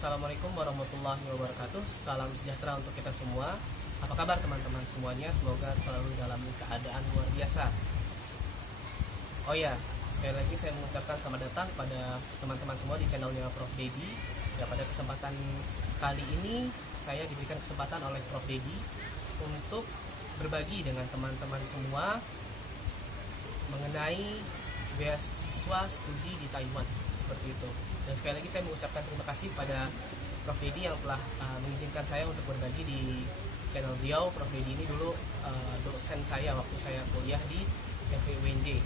Assalamualaikum warahmatullahi wabarakatuh. Salam sejahtera untuk kita semua. Apa kabar teman-teman semuanya? Semoga selalu dalam keadaan luar biasa. Oh ya, sekali lagi saya mengucapkan selamat datang pada teman-teman semua di channelnya Prof Dedi. Ya, pada kesempatan kali ini saya diberikan kesempatan oleh Prof Dedi untuk berbagi dengan teman-teman semua mengenai beasiswa studi di Taiwan, seperti itu. Dan sekali lagi saya mengucapkan terima kasih pada Prof Dedi yang telah mengizinkan saya untuk berbagi di channel beliau. Prof Dedi ini dulu dosen saya waktu saya kuliah di FEUNJ.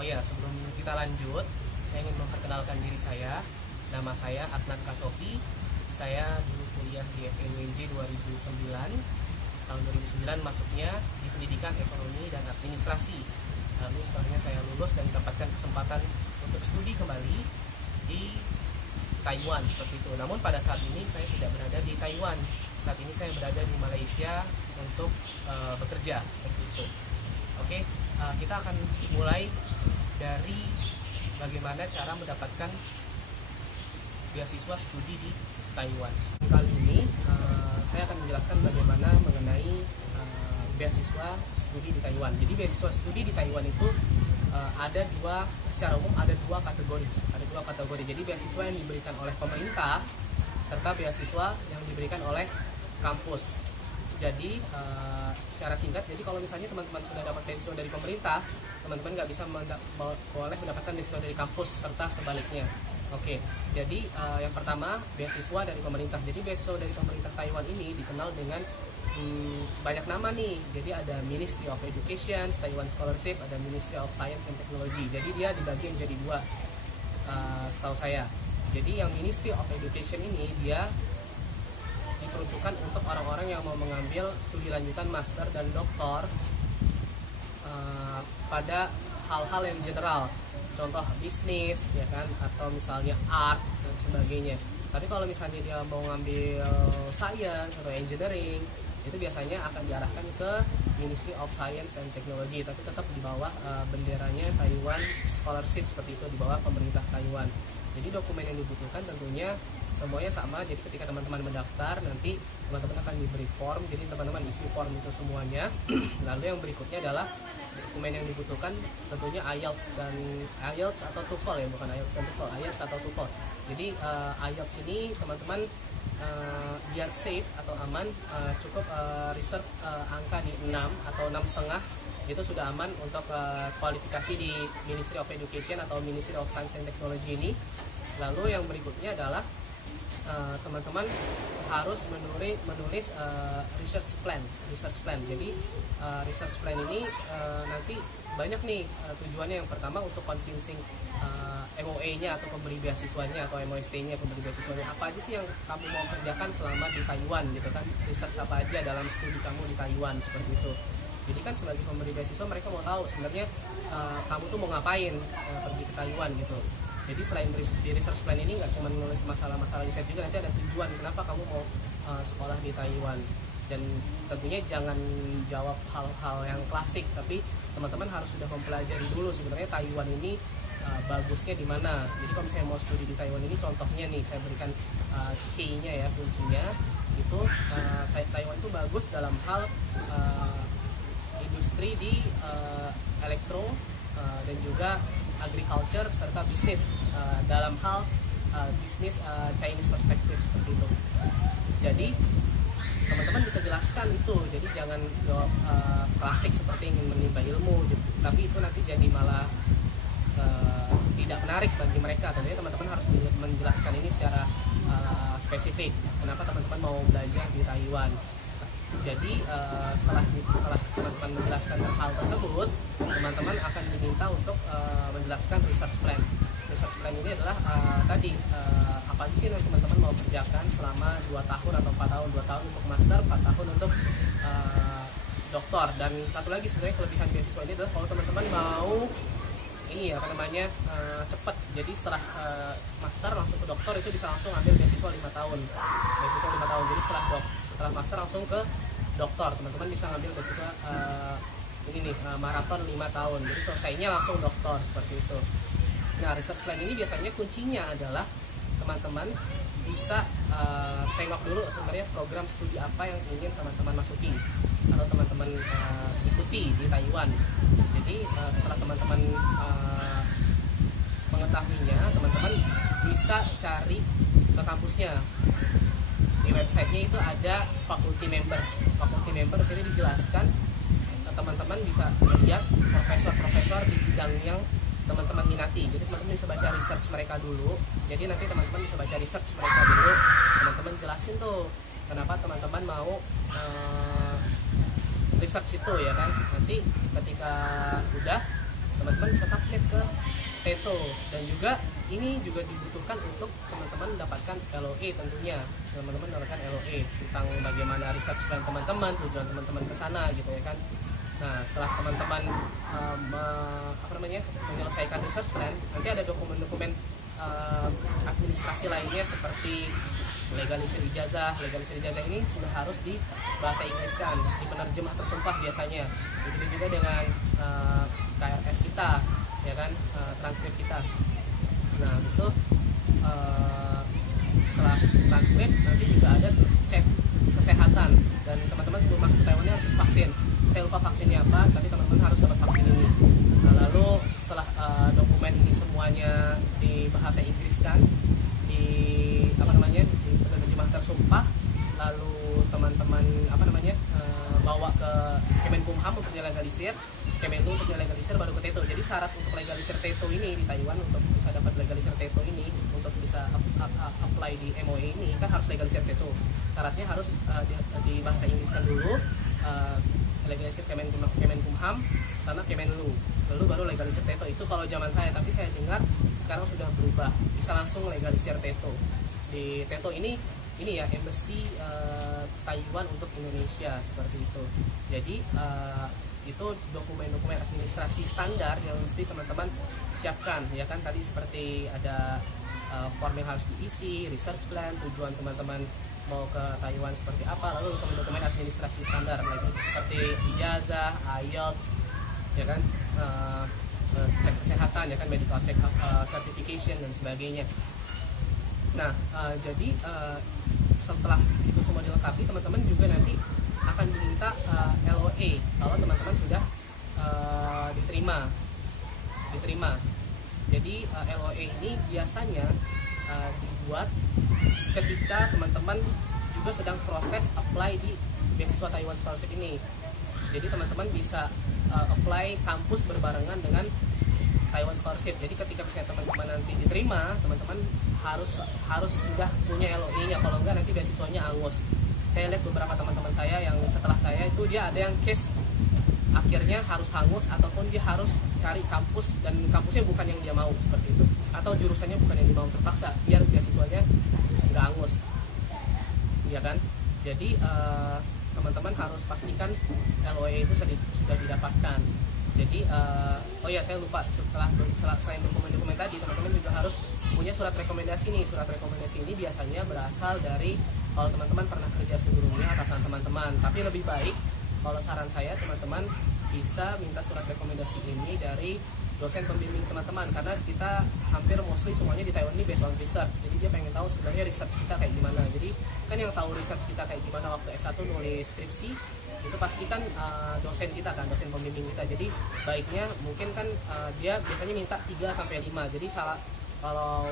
Oh ya, sebelum kita lanjut, saya ingin memperkenalkan diri saya. Nama saya Adnan Kasofi. Saya dulu kuliah di FEUNJ 2009. Tahun 2009 masuknya di pendidikan ekonomi dan administrasi. Lalu setelahnya saya lulus dan mendapatkan kesempatan untuk studi kembali di Taiwan, seperti itu. Namun pada saat ini saya tidak berada di Taiwan. Saat ini saya berada di Malaysia untuk bekerja, seperti itu. Oke, kita akan mulai dari bagaimana cara mendapatkan beasiswa studi di Taiwan. Kali ini saya akan menjelaskan bagaimana mengenai beasiswa studi di Taiwan. Jadi beasiswa studi di Taiwan itu secara umum ada dua kategori. Jadi beasiswa yang diberikan oleh pemerintah serta beasiswa yang diberikan oleh kampus. Jadi secara singkat, jadi kalau misalnya teman-teman sudah dapat beasiswa dari pemerintah, teman-teman nggak bisa boleh mendapatkan beasiswa dari kampus serta sebaliknya. Oke, jadi yang pertama beasiswa dari pemerintah. Jadi beasiswa dari pemerintah Taiwan ini dikenal dengan banyak nama nih. Jadi ada Ministry of Education, Taiwan Scholarship, ada Ministry of Science and Technology. Jadi dia dibagi menjadi dua, setahu saya. Jadi yang Ministry of Education ini dia diperuntukkan untuk orang-orang yang mau mengambil studi lanjutan master dan doktor pada hal-hal yang general, contoh bisnis ya kan, atau misalnya art dan sebagainya. Tapi kalau misalnya dia mau ngambil science atau engineering, itu biasanya akan diarahkan ke Ministry of Science and Technology, tapi tetap di bawah benderanya Taiwan Scholarship, seperti itu, di bawah pemerintah Taiwan. Jadi dokumen yang dibutuhkan tentunya semuanya sama. Jadi ketika teman-teman mendaftar, nanti teman-teman akan diberi form. Jadi teman-teman isi form itu semuanya. Lalu yang berikutnya adalah dokumen yang dibutuhkan, tentunya IELTS atau TOEFL ya, bukan IELTS dan TOEFL, IELTS atau TOEFL. Jadi IELTS ini teman-teman biar safe atau aman, cukup reserve angka di 6 atau 6,5, itu sudah aman untuk kualifikasi di Ministry of Education atau Ministry of Science and Technology ini. Lalu yang berikutnya adalah teman-teman harus menulis research plan. Jadi research plan ini nanti banyak nih tujuannya. Yang pertama untuk convincing MOA-nya atau pemberi beasiswanya, atau MOST-nya pemberi beasiswanya, apa aja sih yang kamu mau kerjakan selama di Taiwan gitu kan, research apa aja dalam studi kamu di Taiwan, seperti itu. Jadi kan sebagai pemberi beasiswa mereka mau tahu sebenarnya kamu tuh mau ngapain pergi ke Taiwan gitu. Jadi selain di research plan ini nggak cuma menulis masalah-masalah riset, juga nanti ada tujuan kenapa kamu mau sekolah di Taiwan. Dan tentunya jangan jawab hal-hal yang klasik, tapi teman-teman harus sudah mempelajari dulu sebenarnya Taiwan ini bagusnya di mana. Jadi kalau misalnya mau studi di Taiwan ini, contohnya nih saya berikan key-nya ya, kuncinya itu Taiwan itu bagus dalam hal industri di elektro dan juga agriculture serta bisnis, dalam hal bisnis Chinese perspective, seperti itu. Jadi teman-teman bisa jelaskan itu. Jadi jangan jawab klasik seperti ingin menimba ilmu, tapi itu nanti jadi malah tidak menarik bagi mereka. Tentunya teman-teman harus menjelaskan ini secara spesifik, kenapa teman-teman mau belajar di Taiwan. Jadi setelah teman-teman menjelaskan hal tersebut, teman-teman akan diminta untuk menjelaskan research plan. Research plan ini adalah apa aja sih yang teman-teman mau kerjakan selama 2 tahun atau 4 tahun, 2 tahun untuk master, 4 tahun untuk doktor. Dan satu lagi sebenarnya kelebihan beasiswa ini adalah kalau teman-teman mau cepat. Jadi setelah master langsung ke doktor, itu bisa langsung ambil beasiswa 5 tahun. Jadi setelah master langsung ke doktor, teman-teman bisa ngambil beasiswa maraton 5 tahun. Jadi selesainya langsung doktor, seperti itu. Nah, research plan ini biasanya kuncinya adalah teman-teman bisa tengok dulu sebenarnya program studi apa yang ingin teman-teman masuki atau teman-teman ikuti di Taiwan. Jadi setelah teman-teman mengetahuinya, teman-teman bisa cari ke kampusnya. Di websitenya itu ada faculty member. Faculty member di sini dijelaskan, teman-teman bisa lihat profesor-profesor di bidang yang teman-teman minati. Jadi teman-teman bisa baca research mereka dulu. Jadi nanti teman-teman bisa baca research mereka dulu. Teman-teman jelasin tuh kenapa teman-teman mau research itu ya kan. Nanti ketika udah, teman-teman bisa submit ke TETO. Dan juga ini juga dibutuhkan untuk teman-teman mendapatkan LOE tentunya. Teman-teman mendapatkan LOE tentang bagaimana research plan teman-teman, tujuan teman-teman ke sana gitu ya kan. Nah, setelah teman-teman menyelesaikan research plan, nanti ada dokumen-dokumen administrasi lainnya seperti legalisir ijazah. Legalisir ijazah ini sudah harus di bahasa Inggris kan, di penerjemah tersumpah biasanya. Begitu juga dengan KRS kita, ya kan, transkrip kita. Nah, habis itu setelah transkrip nanti juga ada cek kesehatan, dan teman-teman sebelum masuk ke Taiwan ini harus vaksin. Saya lupa vaksinnya apa, tapi teman-teman harus dapat vaksin ini. Nah, lalu setelah dokumen ini semuanya di bahasa Inggris kan, di di penerjemah tersumpah, lalu teman-teman bawa ke Kemenkumham untuk dilegalisir, Kemenlu untuk dilegalisir, baru ke TETO. Jadi syarat untuk legalisir TETO ini di Taiwan, untuk bisa dapat legalisir TETO ini, untuk bisa apply di MOE ini kan harus legalisir TETO. Syaratnya harus di bahasa Inggris kan dulu, legalisir Kemenkumham sama Kemenlu, lalu baru legalisir TETO. Itu kalau zaman saya, tapi saya dengar sekarang sudah berubah, bisa langsung legalisir TETO. Di TETO ini ya embassy Taiwan untuk Indonesia, seperti itu. Jadi itu dokumen-dokumen administrasi standar yang mesti teman-teman siapkan ya kan. Tadi seperti ada form yang harus diisi, research plan, tujuan teman-teman mau ke Taiwan seperti apa, lalu dokumen-dokumen administrasi standar seperti ijazah, IELTS ya kan, cek kesehatan ya kan, medical check up, certification dan sebagainya. Nah, jadi setelah itu semua dilengkapi, teman-teman juga nanti akan diminta LOE kalau teman-teman sudah diterima. Jadi LOE ini biasanya dibuat ketika teman-teman juga sedang proses apply di beasiswa Taiwan Scholarship ini. Jadi teman-teman bisa apply kampus berbarengan dengan Taiwan Scholarship. Jadi ketika misalnya teman-teman nanti diterima, teman-teman harus sudah punya LOE-nya. Kalau enggak nanti beasiswanya angus. Saya lihat beberapa teman-teman saya yang setelah saya itu, dia ada yang case akhirnya harus hangus, ataupun dia harus cari kampus dan kampusnya bukan yang dia mau, seperti itu, atau jurusannya bukan yang dia mau, terpaksa biar beasiswanya nggak hangus ya kan. Jadi teman-teman harus pastikan LOE itu sudah didapatkan. Jadi oh ya, saya lupa, selain dokumen-dokumen tadi, teman-teman juga harus punya surat rekomendasi nih. Surat rekomendasi ini biasanya berasal dari, kalau teman-teman pernah kerja sebelumnya, atasan teman-teman. Tapi lebih baik, kalau saran saya, teman-teman bisa minta surat rekomendasi ini dari dosen pembimbing teman-teman, karena kita hampir mostly semuanya di Taiwan ini based on research. Jadi dia pengen tahu sebenarnya research kita kayak gimana. Jadi kan yang tahu research kita kayak gimana waktu S1 nulis skripsi, itu pasti kan dosen kita kan, dosen pembimbing kita. Jadi baiknya mungkin kan dia biasanya minta 3-5. Jadi kalau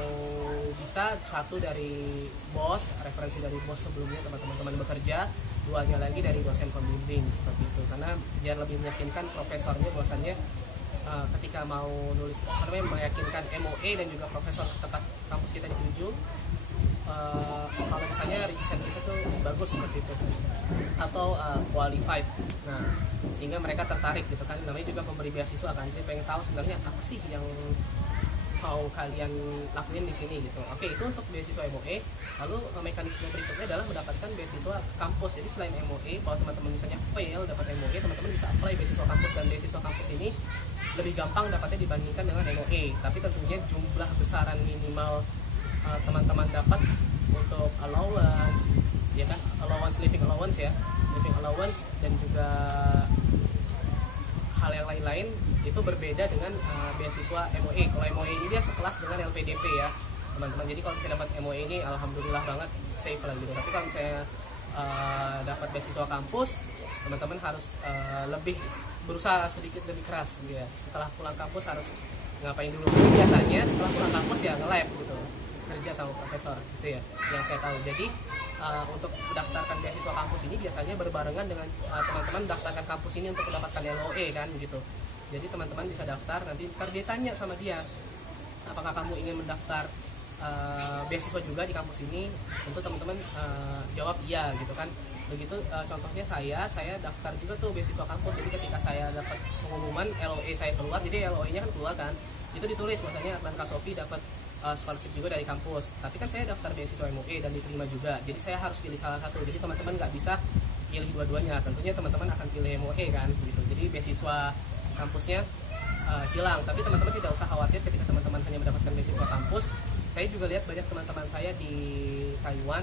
bisa 1 dari bos, referensi dari bos sebelumnya teman-teman bekerja, 2-nya lagi dari dosen pembimbing, seperti itu. Karena biar lebih meyakinkan profesornya, bosannya ketika mau nulis, meyakinkan MOE dan juga profesor tempat kampus kita dituju, kalau misalnya riset kita tuh bagus, seperti itu, atau qualified. Nah, sehingga mereka tertarik gitu kan. Namanya juga pemberi beasiswa kan, jadi pengen tahu sebenarnya apa sih yang mau kalian lakuin di sini gitu. Oke, itu untuk beasiswa MOE. Lalu mekanisme berikutnya adalah mendapatkan beasiswa kampus. Jadi selain MOE, kalau teman-teman misalnya fail dapat MOE, teman-teman bisa apply beasiswa kampus, dan beasiswa kampus ini lebih gampang dapatnya dibandingkan dengan MOE. Tapi tentunya jumlah besaran minimal teman-teman dapat untuk allowance, ya kan, living allowance dan juga hal yang lain-lain itu berbeda dengan beasiswa MOE. Kalau MOE ini dia sekelas dengan LPDP ya. teman-teman. Jadi kalau saya dapat MOE ini alhamdulillah banget safe lah gitu. Tapi kalau saya dapat beasiswa kampus, teman-teman harus lebih berusaha sedikit lebih keras gitu ya. Setelah pulang kampus harus ngapain dulu? Biasanya setelah pulang kampus ya nge-lab gitu, kerja sama profesor gitu ya, yang saya tahu. Jadi untuk mendaftarkan beasiswa kampus ini biasanya berbarengan dengan teman-teman mendaftarkan kampus ini untuk mendapatkan LOE kan gitu. Jadi teman-teman bisa daftar, nanti ntar ditanya sama dia, apakah kamu ingin mendaftar beasiswa juga di kampus ini. Tentu teman-teman jawab iya gitu kan. Begitu contohnya saya daftar juga tuh beasiswa kampus. Jadi ketika saya dapat pengumuman LOE saya keluar, jadi LOE-nya kan keluar kan, itu ditulis bahwasanya Atlantika Sofi dapat scholarship juga dari kampus. Tapi kan saya daftar beasiswa MOE dan diterima juga, jadi saya harus pilih salah satu. Jadi teman-teman nggak bisa pilih dua-duanya, tentunya teman-teman akan pilih MOE kan gitu. Jadi beasiswa kampusnya hilang, tapi teman-teman tidak usah khawatir ketika teman-teman hanya mendapatkan beasiswa kampus. Saya juga lihat banyak teman-teman saya di Taiwan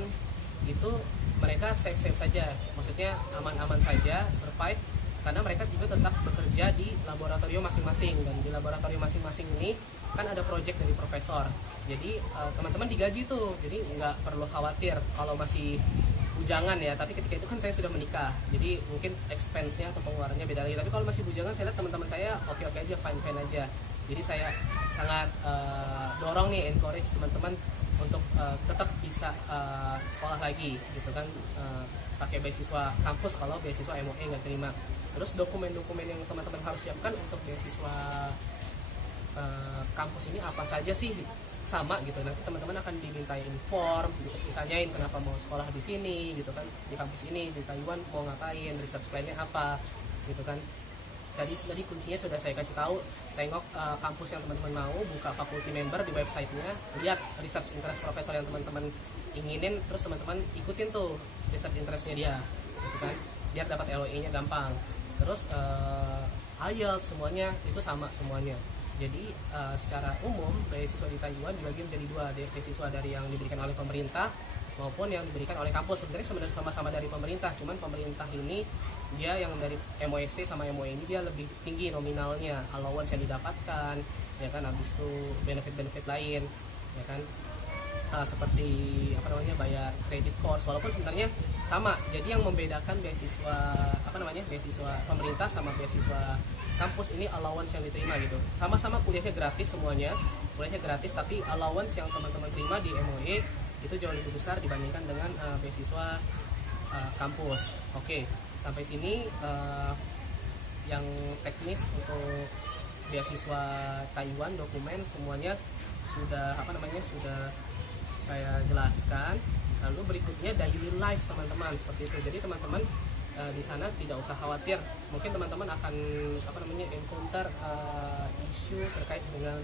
itu mereka safe saja, maksudnya aman-aman saja, survive, karena mereka juga tetap bekerja di laboratorium masing-masing. Dan di laboratorium masing-masing ini kan ada project dari profesor, jadi teman-teman digaji tuh, jadi nggak perlu khawatir kalau masih bujangan ya. Tapi ketika itu kan saya sudah menikah, jadi mungkin expense-nya atau pengeluarannya beda lagi. Tapi kalau masih bujangan, saya lihat teman-teman saya oke-oke aja, fine-fine aja. Jadi saya sangat dorong nih, encourage teman-teman untuk tetap bisa sekolah lagi gitu kan, pakai beasiswa kampus kalau beasiswa MOE nggak terima. Terus dokumen-dokumen yang teman-teman harus siapkan untuk beasiswa kampus ini apa saja sih? Sama gitu, nanti teman-teman akan dimintain form gitu, ditanyain kenapa mau sekolah di sini gitu kan, di kampus ini di Taiwan mau ngapain, research plan-nya apa gitu kan. Tadi kuncinya sudah saya kasih tahu, tengok kampus yang teman-teman mau, buka faculty member di websitenya, lihat research interest profesor yang teman-teman inginin, terus teman-teman ikutin tuh research interestnya dia gitu kan, biar dapat LOE-nya gampang. Terus IELTS semuanya itu sama semuanya. Jadi secara umum beasiswa di Taiwan dibagi menjadi dua, beasiswa dari yang diberikan oleh pemerintah maupun yang diberikan oleh kampus. Sebenarnya sama-sama dari pemerintah, cuman pemerintah ini dia yang dari MOST sama MOE ini dia lebih tinggi nominalnya, allowance yang didapatkan ya kan, habis itu benefit-benefit lain ya kan, seperti apa namanya, bayar credit course, walaupun sebenarnya sama. Jadi yang membedakan beasiswa beasiswa pemerintah sama beasiswa kampus ini allowance yang diterima gitu. Sama-sama kuliahnya gratis, semuanya kuliahnya gratis, tapi allowance yang teman-teman terima di MOE itu jauh lebih besar dibandingkan dengan beasiswa kampus. Oke, sampai sini yang teknis untuk beasiswa Taiwan, dokumen semuanya sudah sudah saya jelaskan. Lalu berikutnya daily life teman-teman, seperti itu. Jadi teman-teman di sana tidak usah khawatir. Mungkin teman-teman akan encounter isu terkait dengan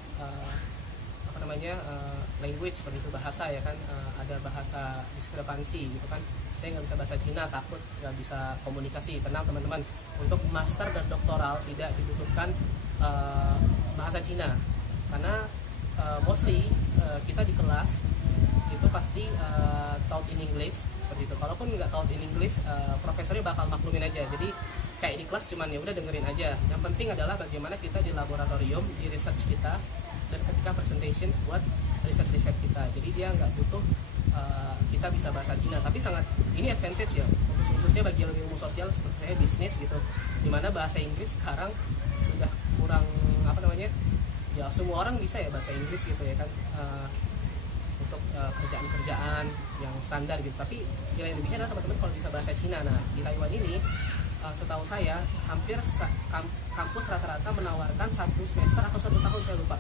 language, seperti itu, bahasa ya kan, ada bahasa diskrepansi gitu kan. Saya nggak bisa bahasa Cina, takut nggak bisa komunikasi. Tenang teman-teman, untuk master dan doktoral tidak dibutuhkan bahasa Cina, karena mostly kita di kelas itu pasti taught in English seperti itu. Kalaupun nggak taught in English, profesornya bakal maklumin aja. Jadi kayak di kelas cuman ya udah dengerin aja. Yang penting adalah bagaimana kita di laboratorium, di research kita, dan ketika presentations buat riset-riset kita. Jadi dia nggak butuh kita bisa bahasa Cina, tapi sangat ini advantage ya, khususnya bagi ilmu sosial seperti saya, bisnis gitu, dimana bahasa Inggris sekarang sudah kurang ya, semua orang bisa ya bahasa Inggris gitu ya kan, untuk kerjaan-kerjaan yang standar gitu. Tapi nilai lebihnya adalah teman-teman kalau bisa bahasa Cina. Nah di Taiwan ini setahu saya hampir kampus rata-rata menawarkan 1 semester atau 1 tahun, saya lupa,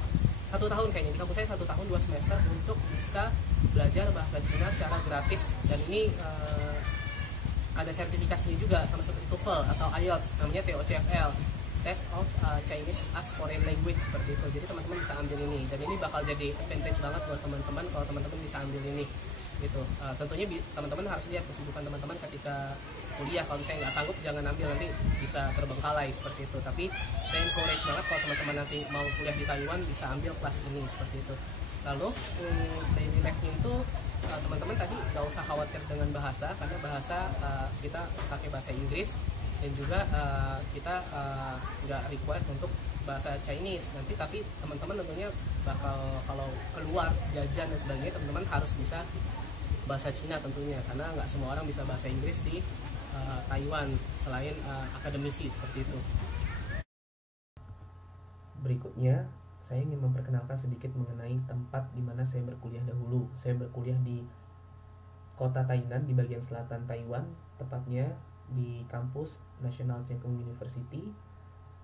1 tahun kayaknya, di kampus saya 1 tahun 2 semester untuk bisa belajar bahasa Cina secara gratis. Dan ini ada sertifikasinya juga, sama seperti TOEFL atau IELTS, namanya TOCFL, Test of Chinese as Foreign Language, seperti itu. Jadi teman-teman bisa ambil ini, dan ini bakal jadi advantage banget buat teman-teman kalau teman-teman bisa ambil ini gitu. Tentunya teman-teman harus lihat kesibukan teman-teman ketika kuliah. Kalau misalnya nggak sanggup, jangan ambil, nanti bisa terbengkalai seperti itu. Tapi saya encourage banget kalau teman-teman nanti mau kuliah di Taiwan bisa ambil kelas ini seperti itu. Lalu daily life-nya itu teman-teman tadi nggak usah khawatir dengan bahasa, karena bahasa kita pakai bahasa Inggris dan juga kita nggak required untuk bahasa Chinese nanti, tapi teman-teman tentunya bakal kalau keluar jajan dan sebagainya teman-teman harus bisa bahasa Cina tentunya, karena nggak semua orang bisa bahasa Inggris di Taiwan selain akademisi seperti itu. Berikutnya saya ingin memperkenalkan sedikit mengenai tempat di mana saya berkuliah dahulu. Saya berkuliah di kota Tainan di bagian selatan Taiwan, tepatnya di kampus National Cheng Kung University.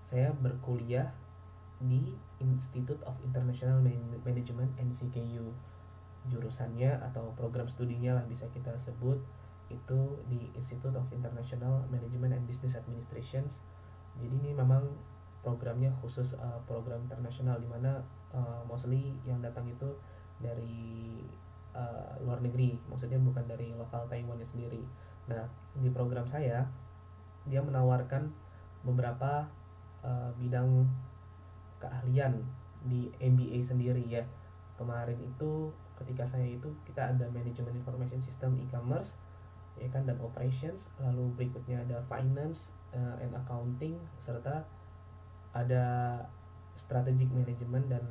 Saya berkuliah di Institute of International Management NCKU. Jurusannya atau program studinya lah bisa kita sebut itu di Institute of International Management and Business Administrations. Jadi ini memang programnya khusus program internasional, di mana mostly yang datang itu dari luar negeri, maksudnya bukan dari lokal Taiwannya sendiri. Nah, di program saya dia menawarkan beberapa bidang keahlian di MBA sendiri ya. Kemarin itu ketika saya itu kita ada manajemen information system e-commerce ya kan, dan operations, lalu berikutnya ada finance and accounting, serta ada strategic management dan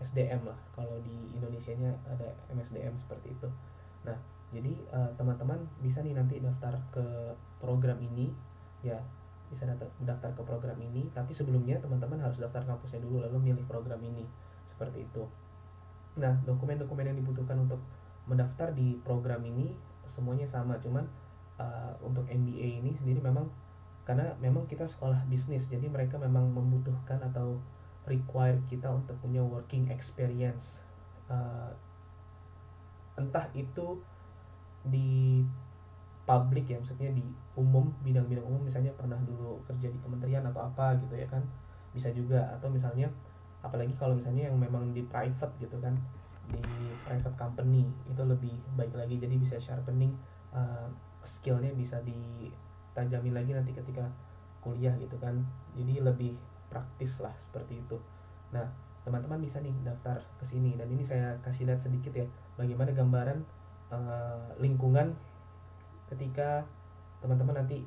SDM lah, kalau di Indonesianya ada MSDM seperti itu. Nah, jadi teman-teman bisa nih nanti daftar ke program ini ya, bisa daftar ke program ini, tapi sebelumnya teman-teman harus daftar kampusnya dulu lalu milih program ini seperti itu. Nah, dokumen-dokumen yang dibutuhkan untuk mendaftar di program ini semuanya sama, cuman untuk MBA ini sendiri memang karena memang kita sekolah bisnis, jadi mereka memang membutuhkan atau required kita untuk punya working experience, entah itu di publik ya, maksudnya di umum, bidang-bidang umum, misalnya pernah dulu kerja di kementerian atau apa gitu ya kan, bisa juga, atau misalnya apalagi kalau misalnya yang memang di private gitu kan, di private company itu lebih baik lagi, jadi bisa sharpening skillnya, bisa ditajamin lagi nanti ketika kuliah gitu kan, jadi lebih praktis lah seperti itu. Nah, teman-teman bisa nih daftar ke sini, dan ini saya kasih lihat sedikit ya bagaimana gambaran lingkungan ketika teman-teman nanti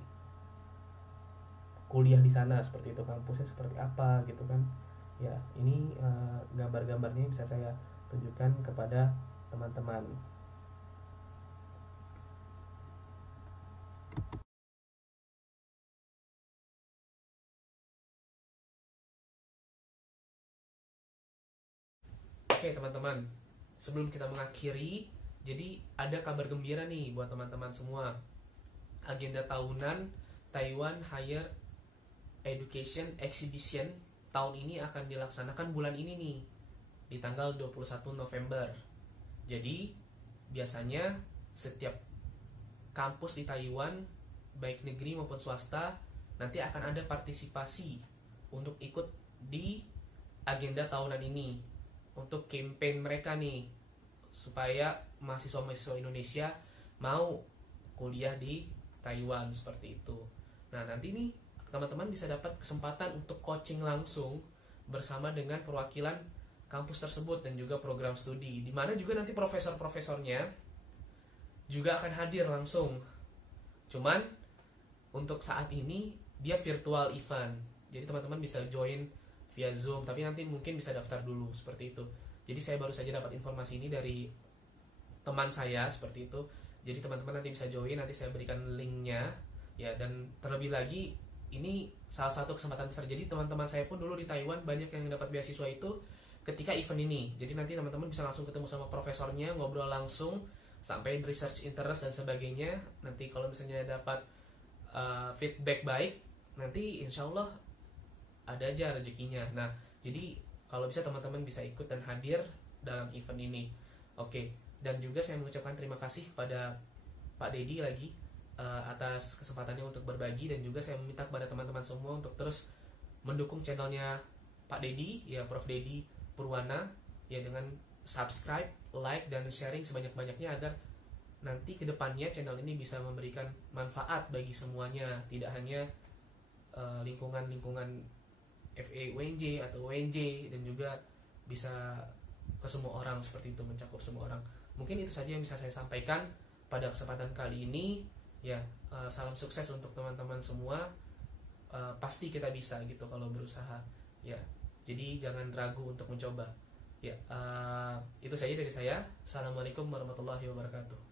kuliah di sana, seperti itu, kampusnya seperti apa gitu kan ya. Ini gambar-gambarnya bisa saya tunjukkan kepada teman-teman. Oke teman-teman, sebelum kita mengakhiri, jadi ada kabar gembira nih buat teman-teman semua. Agenda tahunan Taiwan Higher Education Exhibition tahun ini akan dilaksanakan bulan ini nih, di tanggal 21 November. Jadi biasanya setiap kampus di Taiwan, baik negeri maupun swasta, nanti akan ada partisipasi untuk ikut di agenda tahunan ini, untuk campaign mereka nih, supaya mahasiswa-mahasiswa Indonesia mau kuliah di Taiwan seperti itu. Nah, nanti nih teman-teman bisa dapat kesempatan untuk coaching langsung bersama dengan perwakilan kampus tersebut dan juga program studi, di mana juga nanti profesor-profesornya juga akan hadir langsung. Cuman untuk saat ini dia virtual event, jadi teman-teman bisa join via Zoom, tapi nanti mungkin bisa daftar dulu seperti itu. Jadi saya baru saja dapat informasi ini dari teman saya seperti itu. Jadi teman-teman nanti bisa join, nanti saya berikan linknya ya. Dan terlebih lagi ini salah satu kesempatan besar. Jadi teman-teman saya pun dulu di Taiwan banyak yang dapat beasiswa itu ketika event ini. Jadi nanti teman-teman bisa langsung ketemu sama profesornya, ngobrol langsung, sampai research interest dan sebagainya. Nanti kalau misalnya dapat feedback baik, nanti insya Allah ada aja rezekinya. Nah, jadi kalau bisa teman-teman bisa ikut dan hadir dalam event ini. Oke, dan juga saya mengucapkan terima kasih kepada Pak Dedi lagi atas kesempatannya untuk berbagi, dan juga saya meminta kepada teman-teman semua untuk terus mendukung channelnya Pak Dedi ya, Prof Dedi Purwana ya, dengan subscribe, like, dan sharing sebanyak-banyaknya agar nanti kedepannya channel ini bisa memberikan manfaat bagi semuanya, tidak hanya lingkungan FEUNJ atau UNJ, dan juga bisa ke semua orang seperti itu, mencakup semua orang. Mungkin itu saja yang bisa saya sampaikan pada kesempatan kali ini. Ya, salam sukses untuk teman-teman semua. Pasti kita bisa gitu kalau berusaha. Ya, jadi jangan ragu untuk mencoba. Ya, itu saja dari saya. Assalamualaikum warahmatullahi wabarakatuh.